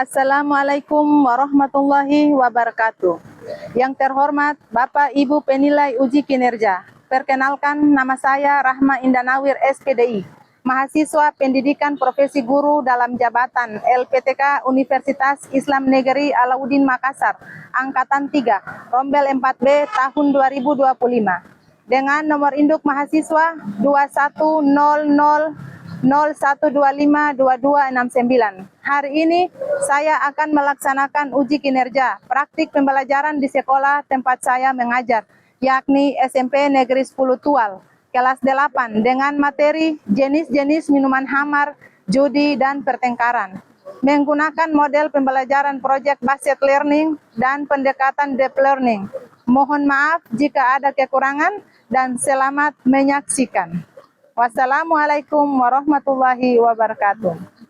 Assalamualaikum warahmatullahi wabarakatuh. Yang terhormat Bapak Ibu penilai uji kinerja. Perkenalkan, nama saya Rahma Indanawir SPDI, mahasiswa pendidikan profesi guru dalam jabatan LPTK Universitas Islam Negeri Alauddin Makassar, Angkatan 3, Rombel 4B tahun 2025. Dengan nomor induk mahasiswa 210001252269. Hari ini saya akan melaksanakan uji kinerja praktik pembelajaran di sekolah tempat saya mengajar, yakni SMP Negeri 10 Tual, kelas 8 dengan materi jenis-jenis minuman hamar, judi, dan pertengkaran. Menggunakan model pembelajaran project based learning dan pendekatan deep learning. Mohon maaf jika ada kekurangan dan selamat menyaksikan. Wassalamualaikum warahmatullahi wabarakatuh.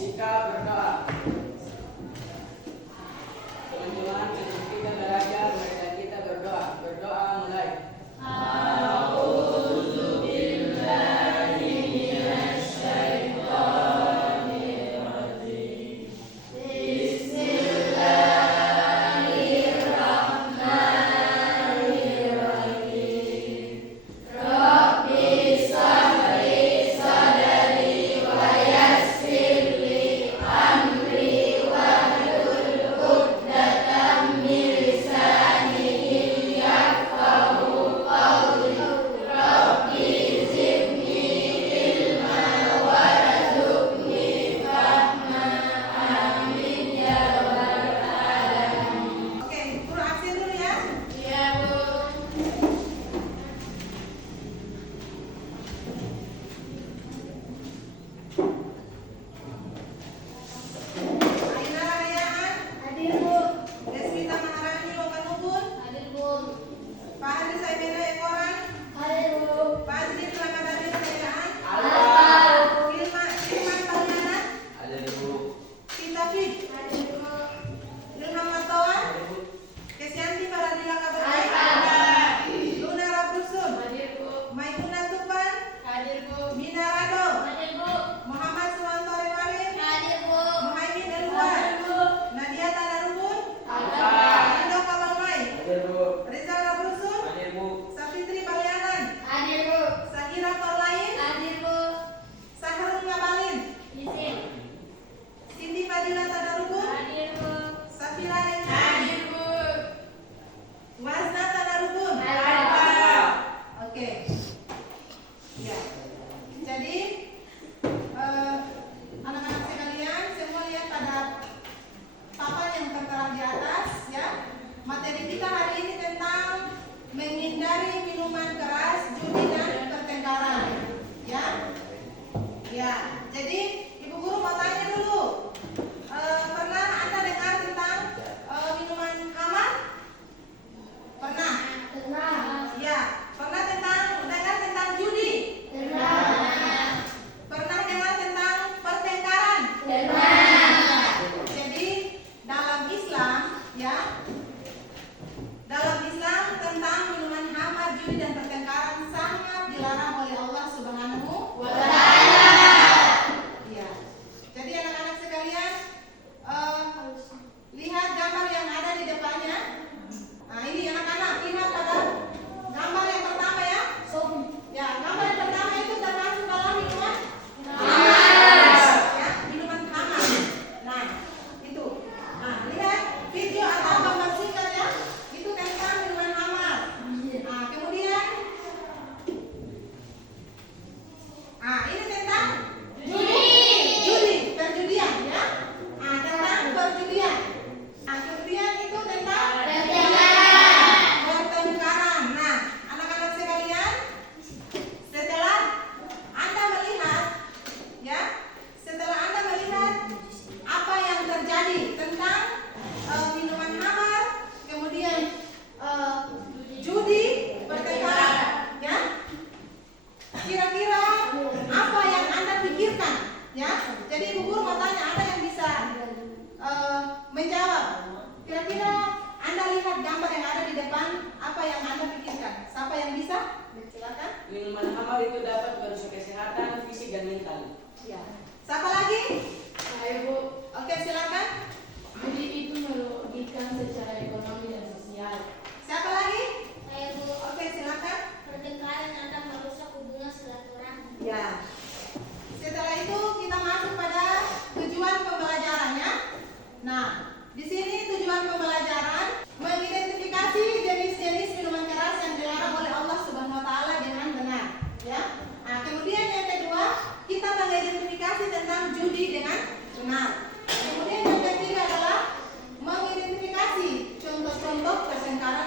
Sikap berdoa. Teman-teman, sebelum kita belajar, marilah kita berdoa. Berdoa mulai. Menghindari minuman keras, judi, dan pertengkaran. Ya. Jadi Ibu Guru mau tanya dulu. Pernah Anda dengar tentang minuman hamar? Pernah? Pernah. Ya. Pernah dengar tentang judi? Pernah. Pernah dengar tentang pertengkaran? Pernah. Jadi dalam Islam, dalam Islam tentang minuman hamar, judi, dan pertengkaran sangat dilarang oleh Allah Subhanahu wa Ta'ala. Ya. Jadi anak-anak sekalian, lihat gambar yang ada di depannya. Nah, ini anak-anak lihat pada gambar yang pertama ya. Ya, gambar yang pertama itu termasuk dalam minuman hamar. Ya, minuman hamar. Nah, itu. Nah, lihat video atau gambar singkat yang bisa? Silakan. Minuman khamar itu dapat merusak kesehatan fisik dan mental. Ya. Siapa lagi? Saya Bu, Oke, silakan. judi itu merugikan secara ekonomi dan sosial. Siapa lagi? Saya Bu, Oke, silakan. pertengkaran akan merusak hubungan silaturahmi. Ya. Setelah itu kita masuk pada tujuan pembelajarannya. Nah, di sini tujuan pembelajaran mengidentifikasi jenis-jenis minuman keras yang dilarang oleh Allah Subhanahu wa taala dengan benar, ya. Nah, kemudian yang kedua, kita mengidentifikasi tentang judi dengan benar. Kemudian yang ketiga adalah mengidentifikasi contoh-contoh pertengkaran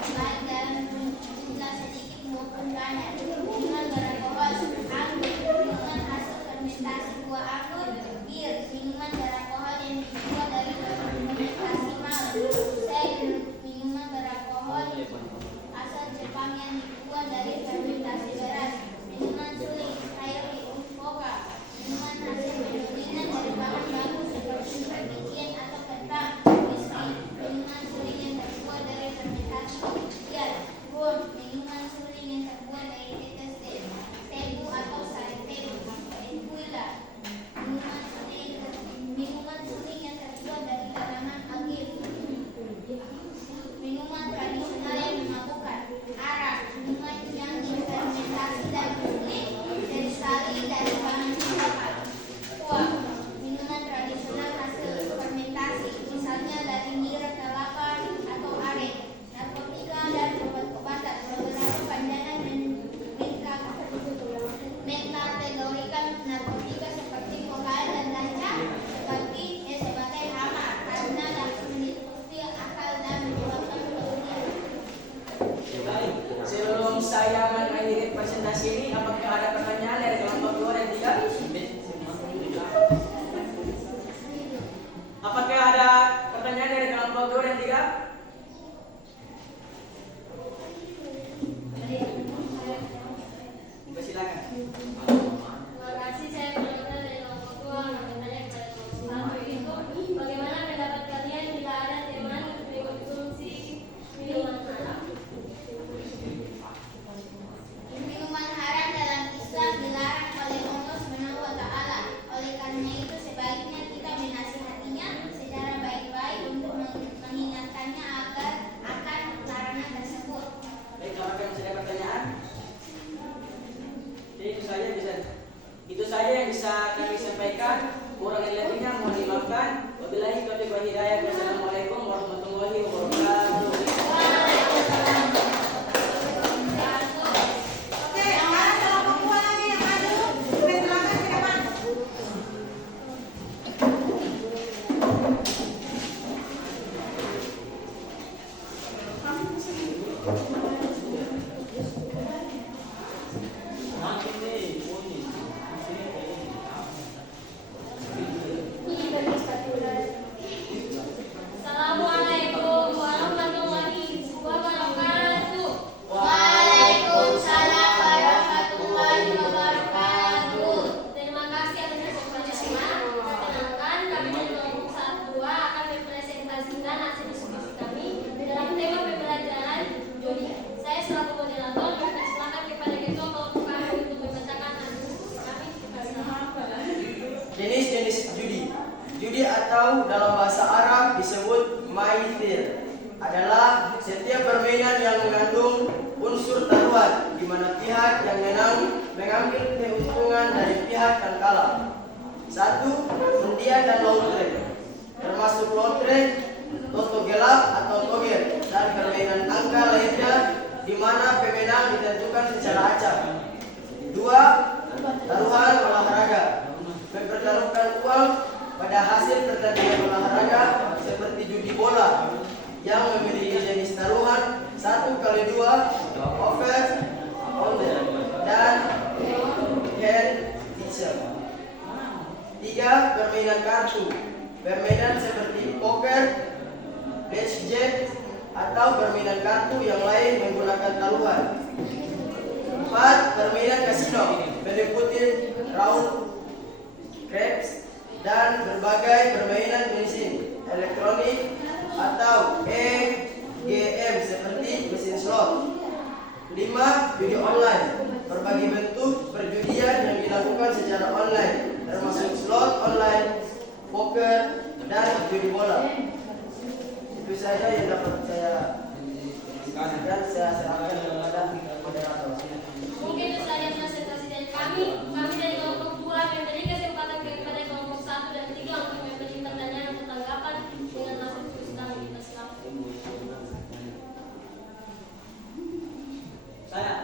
baik dalam jumlah sedikit maupun banyak. Minuman beralkohol, anggur, minuman hasil fermentasi buah anggur, bir, minuman beralkohol yang dibuat dari fermentasi malt, minuman beralkohol asal Jepang yang dibuat dari fermentasi beras, minuman suling, kairi, vodka, minuman hasil penyulingan dari bahan baku seperti bijian atau kentang, whisky, minuman suling yang terbuat dari fermentasi bijian, rum, minuman suling yang terbuat dari tetes tebu atau sari tebu, tequila, minuman suling yang terbuat dari tanaman agave, minuman tradisional yang memabukkan, arak, minuman yang difermentasi dan suling dari sari dari bahan coklat, kuah, minuman tradisional hasil fermentasi, misalnya dari nira kelapa atau aren, narkotika dan obat-obatan, beberapa pandangan mengkategorikan narkotika seperti kokain dan ganja sebagai hama karena dapat menipu akal dan menyebabkan kerugian. Baik, sebelum saya mengakhiri presentasi ini, apakah ada pertanyaan dari kelompok 2 dan 3? Apakah ada pertanyaan dari kelompok 2 dan 3? Silakan. Terima kasih, saya berasal dari kelompok 2. Bertanya kepada kelompok 1 itu, bagaimana pendapat kalian bila ada teman mengkonsumsi minuman haram? Minuman haram dalam Islam dilarang oleh Allah Subhanahu wa Ta'ala. Oleh karena itu sebaiknya kita menasihatinya secara baik-baik untuk mengingatkannya akan larangan tersebut. Baik, apakah masih ada pertanyaan? Jadi itu saja yang bisa kami sampaikan. Kurang lebihnya mohon dimaafkan. Wabillahi taufiq wal hidayah. Wassalamualaikum warahmatullahi wabarakatuh. Oke, sekarang kelompok 2 lagi yang maju. Silakan ke depan. Assalamualaikum warahmatullahi wabarakatuh. Waalaikumsalam warahmatullahi wabarakatuh. Terima kasih atas kesempatannya. Perkenalkan, kami dari kelompok 1-2 akan mempresentasikan hasil diskusi kami dalam tema pembelajaran judi. Saya selaku moderator mempersilakan kepada ketua kelompok kami untuk membacakan hasil diskusi kami. Jenis-jenis judi. Judi atau dalam bahasa Arab disebut maithir adalah setiap permainan yang mengandung unsur taruhan di mana pihak yang menang mengambil keuntungan dari pihak yang kalah. 1. Undian dan lotre, termasuk lotre, toto gelap atau toger, dan permainan angka lainnya di mana pemenang ditentukan secara acak. 2. Taruhan olahraga, mempertaruhkan uang pada hasil pertandingan olahraga seperti judi bola yang memiliki jenis taruhan 1x2, over, under, dan hand pitcher. 3. Permainan kartu, permainan seperti poker, blackjack, atau permainan kartu yang lain menggunakan taruhan. 4. Permainan kasino, meliputi round, craps, dan berbagai permainan mesin elektronik atau EGM seperti mesin slot. 5. Judi online, berbagai bentuk perjudian yang dilakukan secara online, termasuk slot online, poker, dan judi bola. Itu saja yang dapat saya dan saya serahkan kepada moderator. Mungkin itu saja presentasi dari kami. Kami dari kelompok 2 memberi kesempatan kepada kelompok 1 dan 3 untuk memberi pertanyaan atau tanggapan dengan hasil diskusi kami. Silakan. Saya.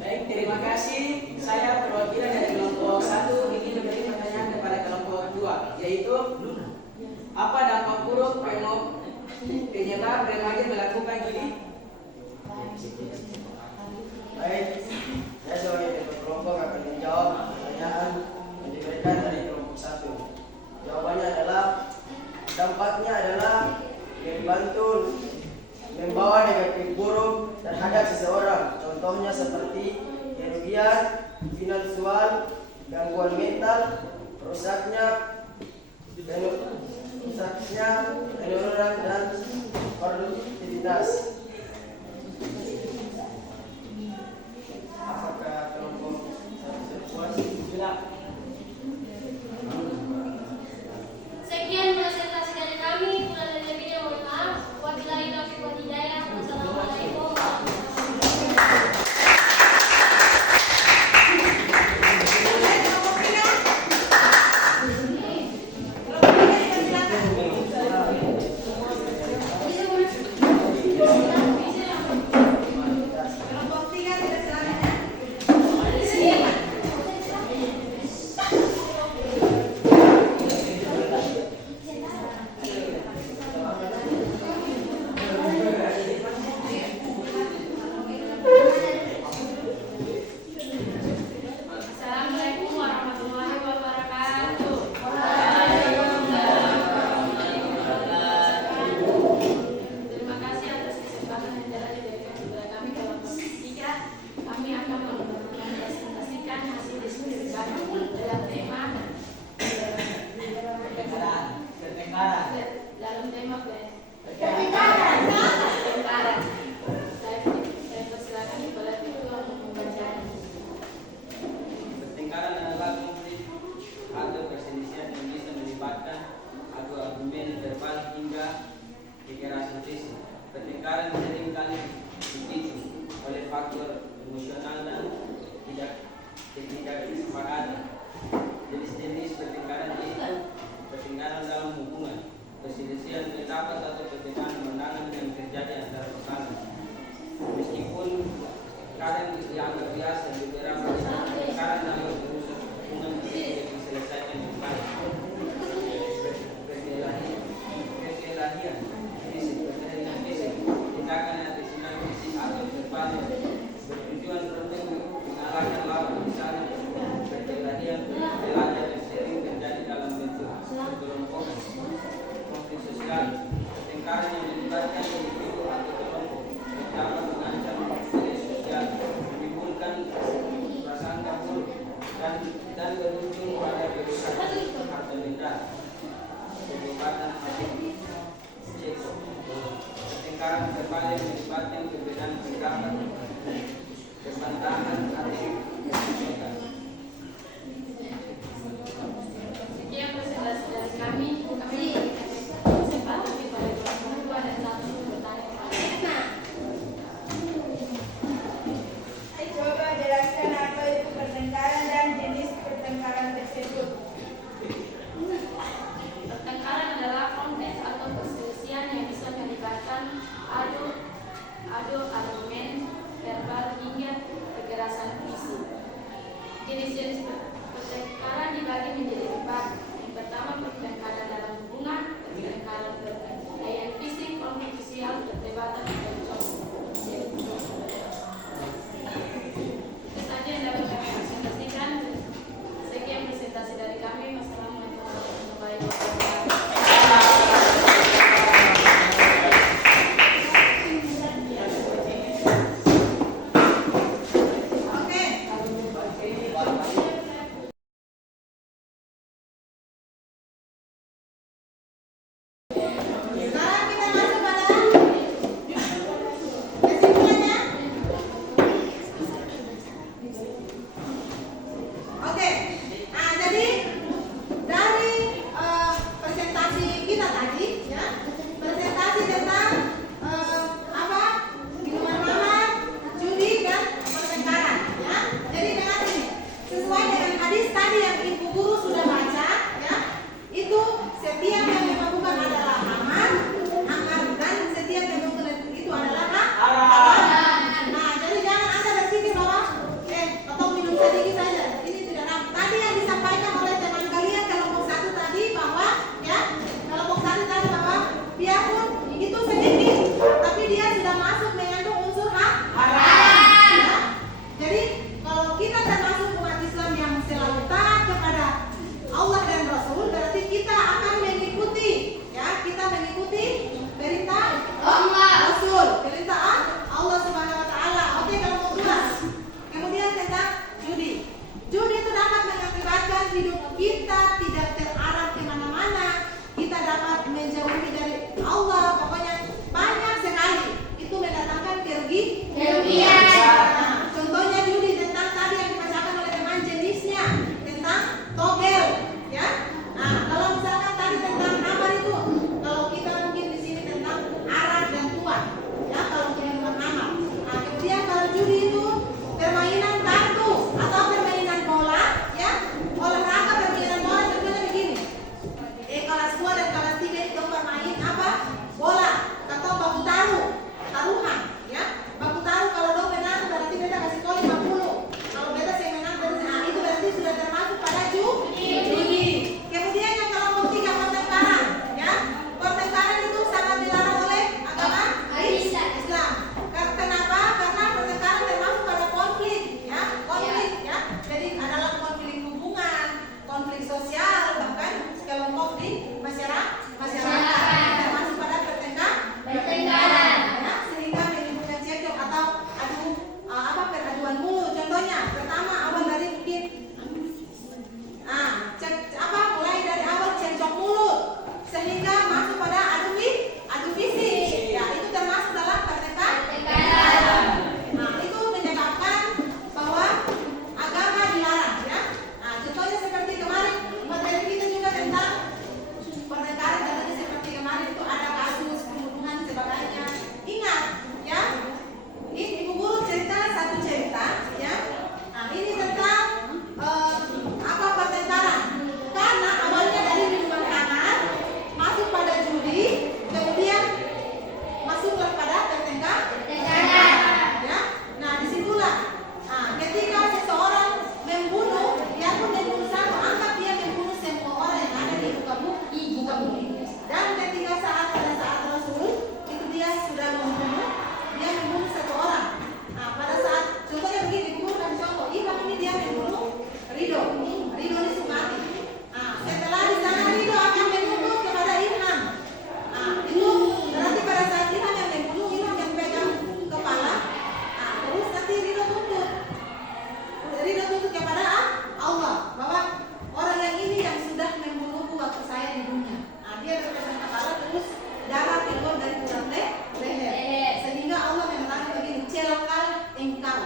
Baik, terima kasih. Saya perwakilan dari kelompok 1 ingin memberi pertanyaan kepada kelompok 2. yaitu apa dampak buruk penyebab remaja melakukan judi? Baik, saya sebagai ketua kelompok akan menjawab pertanyaan yang diberikan dari kelompok 1. Jawabannya adalah dampaknya adalah membawa negatif buruk terhadap seseorang. Contohnya seperti kerugian finansial, gangguan mental, rusaknya penurunan dan produktivitas. Apakah kelompok satu puas? Sekian presentasi dari kami. Kurang dan lebihnya mohon maaf. Wabillahi taufiq wal hidayah. Wassalamualaikum warahmatullahi wabarakatuh. Assalamualaikum warahmatullahi wabarakatuh. Terima kasih atas kesempatan yang telah diberikan kepada kami dalam posisi 3. Kami akan mempresentasikan hasil diskusi kami dalam tema pertengkaran. Saya persilakan kepada ketua untuk membacanya. Pertengkaran adalah konflik atau perselisihan yang bisa melibatkan adu argumen verbal hingga kekerasan fisik. Pertengkaran seringkali dipicu oleh faktor emosional dan ketidaksepakat. Jenis-jenis pertengkaran yaitu pertengkaran dalam hubungan, perselisihan pendapat atau perbedaan pandangan yang terjadi antara pasangan. Meskipun kadang dianggap biasa, beberapa pertengkaran dalam urusan hubungan bisa diselesaikan dengan baik. Perkelahian fisik, tindakan agresif fisik atau verbal bertujuan untuk mengalahkan lawan, misalnya perkelahian belajar yang sering terjadi dalam bentuk kelompokan. Konflik sosial, pertengkaran yang melibatkan individu atau kelompok dapat mengancam nilai sosial, menimbulkan prasangka buruk dan berujung pada kerusakan harta benda, pengobatan atau cekcok. Pertengkaran verbal yang melibatkan perbedaan pendapat, perbantahan atau kesulitan. Sekian presentasi dari kami. Kami kesempatan kepada kelompok 2 dan 1 bertanya. Coba jelaskan apa itu pertengkaran dan jenis pertengkaran tersebut. Pertengkaran adalah konflik atau perselisihan yang bisa melibatkan adu argumen verbal hingga kekerasan fisik. Jenis-jenis pertengkaran dibagi menjadi 4. Yang pertama, pertengkaran dalam hubungan, pertengkaran berkaitan fisik, konflik sosial, perdebatan, dan contoh. Itu saja yang dapat kami presentasikan. Sekian presentasi dari kami. Wassalamualaikum warahmatullahi wabarakatuh. Sekarang kita masuk pada kesimpulannya. Oke. Nah, jadi dari masyarakat, termasuk pada pertengkaran, ya, sehingga menimbulkan cekcok atau peraduan mulut. Contohnya, pertama awal dari mungkin mulai dari awal cekcok mulut sehingga masuk pada adu fisik. Ya, itu termasuk dalam pertengkaran. Nah, itu menyebabkan bahwa agama dilarang, ya. Nah, contohnya seperti kemarin materi kita juga tentang pertengkaran, dan seperti kemarin itu ada kasus pembunuhan sebagainya. Ingat, ya, ini ibu guru cerita satu cerita, ya. Nah, ini tentang pertengkaran. Karena awalnya dari minuman hangat masuk pada judi, kemudian masuklah pada pertengkaran. Ya, nah disitulah. Nah, ketika seseorang membunuh, dia pun membunuh satu, anggap dia membunuh semua orang yang ada di muka bumi. Dan ketika pada saat Rasul itu dia sudah membunuh satu orang. Nah, pada saat contohnya begini, dikumpulkan contoh, Ilham ini dia membunuh Ridho ini Sumati. Nah, setelah di sana Ridho akan membunuh kepada Ilham. Nah, itu berarti pada saat Ilham yang membunuh, Ilham yang pegang kepala. Nah, terus nanti Ridho tuntut kepada Allah bahwa orang yang ini yang sudah membunuhku waktu saya di dunia. Nah, dia berpegang kepala, terus darah keluar dari urat leher, sehingga Allah menerangkan begini, celakalah engkau.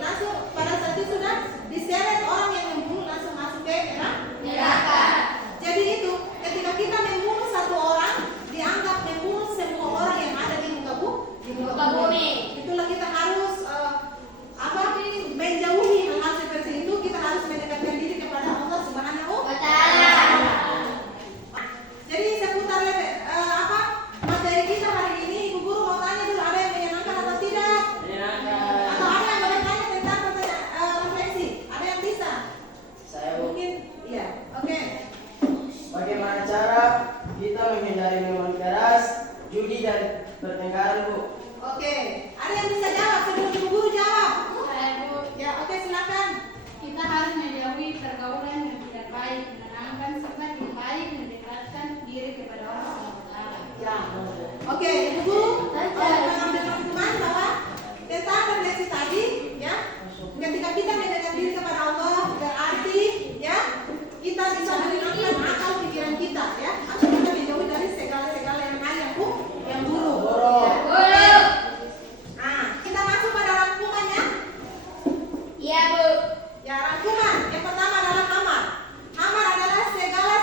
Langsung pada saat itu sudah diseret orang yang membunuh, langsung masuk ke neraka. Jadi itu ketika kita membunuh satu orang, dianggap membunuh semua orang yang ada di muka bumi. Itulah kita harus menjauhi hal-hal seperti itu. Kita harus mendekatkan diri kepada Allah Subhanahu wa Ta'ala. Jadi seputar materi kita hari ini, ibu guru mau tanya dulu, ada yang menyenangkan atau tidak? Atau ada yang boleh tanya tentang refleksi? Ada yang bisa? Saya Mungkin, iya. Oke. Bagaimana cara kita menghindari minuman keras, judi dan pertengkaran, Bu? Oke. Ada yang bisa jawab sebelum ibu guru jawab? Ya, oke, silakan. Kita harus menjauhi pergaulan yang tidak baik, menanamkan sifat yang baik, mendekatkan diri kepada Allah SWT. Ya. Oke, ibu guru mengambil rangkuman bahwa tentang refleksi tadi, ya. Ketika kita mendekatkan diri kepada Allah, berarti, ya, kita bisa menenangkan akal pikiran kita, ya. Atau kita menjauhi dari segala yang buruk. Ya. Nah, kita masuk pada rangkumannya. Iya, Bu. Ya, rangkuman yang pertama adalah hamar. Hamar adalah segala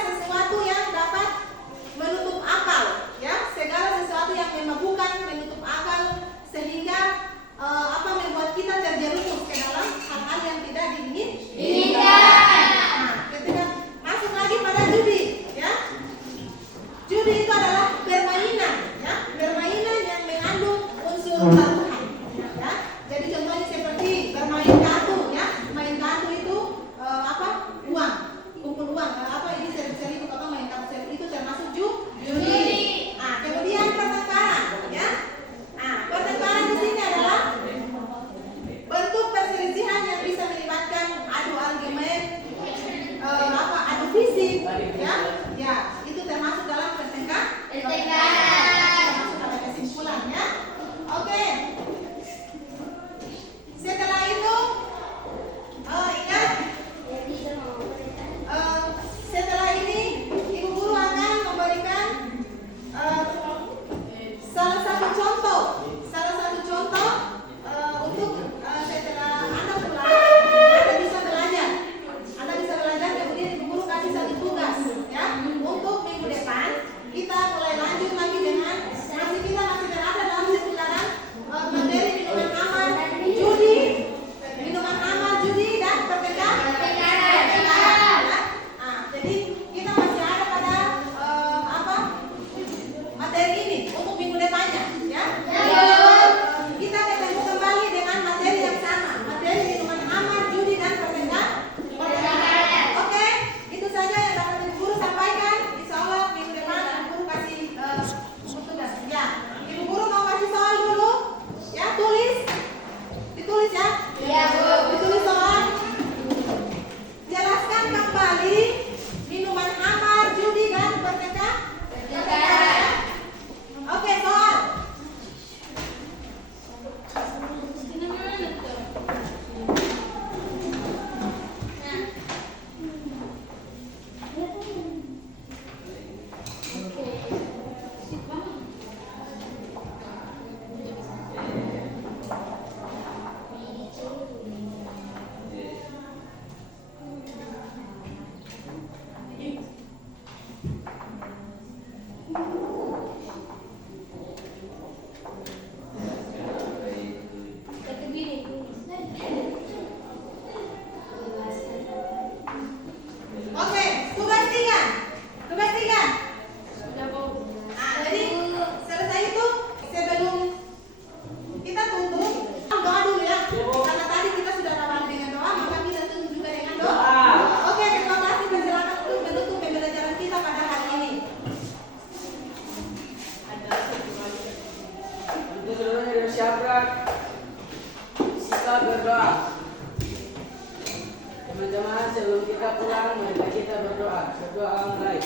pulang, marilah kita berdoa. Berdoa mulai.